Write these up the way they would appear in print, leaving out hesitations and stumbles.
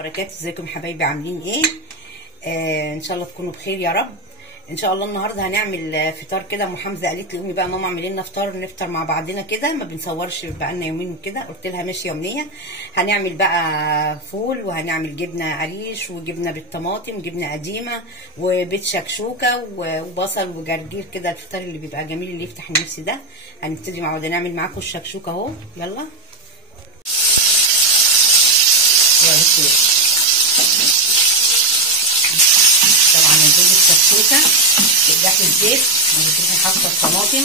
بركات. ازيكم حبايبي، عاملين ايه؟ ان شاء الله تكونوا بخير يا رب. ان شاء الله النهارده هنعمل فطار كده. ام حمزه قالت لي امي بقى ماما اعملي لنا فطار نفطر مع بعضنا كده، ما بنصورش بقى لنا يومين كده. قلت لها ماشي يا امنيه. هنعمل بقى فول، وهنعمل جبنه قريش وجبنه بالطماطم، جبنه قديمه وبيت شكشوكه وبصل وجرجير كده، الفطار اللي بيبقى جميل اللي يفتح النفس ده. هنبتدي مع بعض نعمل معاكم الشكشوكه اهو. يلا طبعا البيض الشكشوكه تقدحي الزيت وتروحي حاطه الطماطم،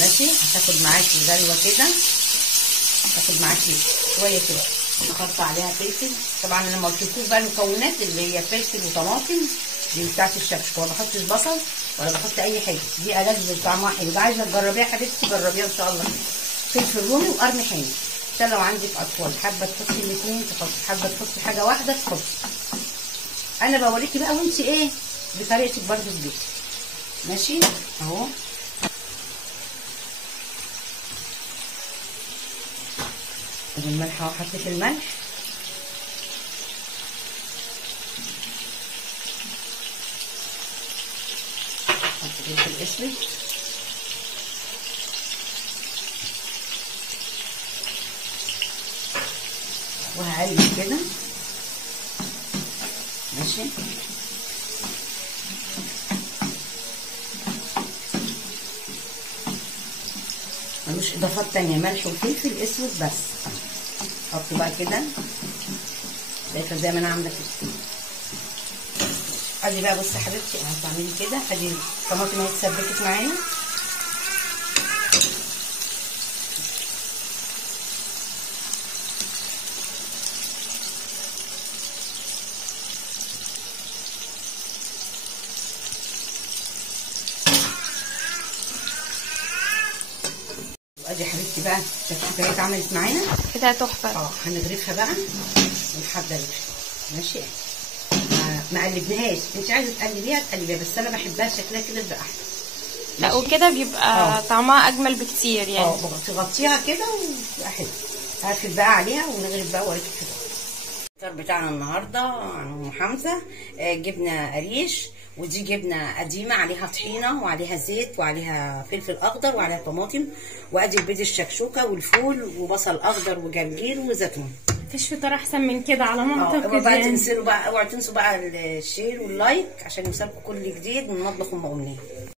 ماشي. هتاخد معاكي غلوه كده، هتاخد معاكي شويه كده، نحط عليها فلفل. طبعا انا ما قلتلكوش بقى المكونات اللي هي فلفل وطماطم دي بتاعت الشكشوكه، ما بحطش بصل ولا بحط اي حاجه، دي ألذ وطعمها حلو. ده عايزه تجربيها يا حبيبتي، جربيها ان شاء الله. فلفل رومي وقرن حامي. ده لو عندك اطفال حابه تحطي الاثنين تحطي، حابه تحطي حاجه واحده تحطي. انا بوريكي بقى وانت ايه بطريقتك برضو في البيت، ماشي اهو. الملح اهو، حطيت الملح، حطيت الفلفل الاسود، وهقلب كده، ماشي. ملوش اضافات تانية، ملح وفلفل اسود بس. حطوا بقى كده، شايفه زي ما انا عامله كده. ادي بقى بصي يا حبيبتي هتعملي كده. ادي الطماطم اهي اتسبكت معايا، ادي يا حبيبتي بقى الشكشوكه اتعملت معانا كده تحفه. هنغرفها بقى ونحضر، ماشي. ما قلبناهاش، انت عايزه تقلبيها تقلبيها، بس انا بحبها شكلها كده يبقى احلى. لا وكده بيبقى طعمها اجمل بكتير يعني. تغطيها كده ويبقى حلو. هقفل بقى عليها ونغرف بقى واوريكي الفطار بتاعنا النهارده عن ام حمزه. جبنه قريش، ودي جبنه قديمه عليها طحينه وعليها زيت وعليها فلفل اخضر وعليها طماطم، وادي البيض الشكشوكه والفول وبصل اخضر وجرجير وزيتون. مفيش فطار احسن من كده على ما اعتقد. اوعوا بقى تنسوا بقى، اوعوا تنسوا بقى الشير واللايك عشان يوصلكم كل جديد من مطبخ ام امنيه.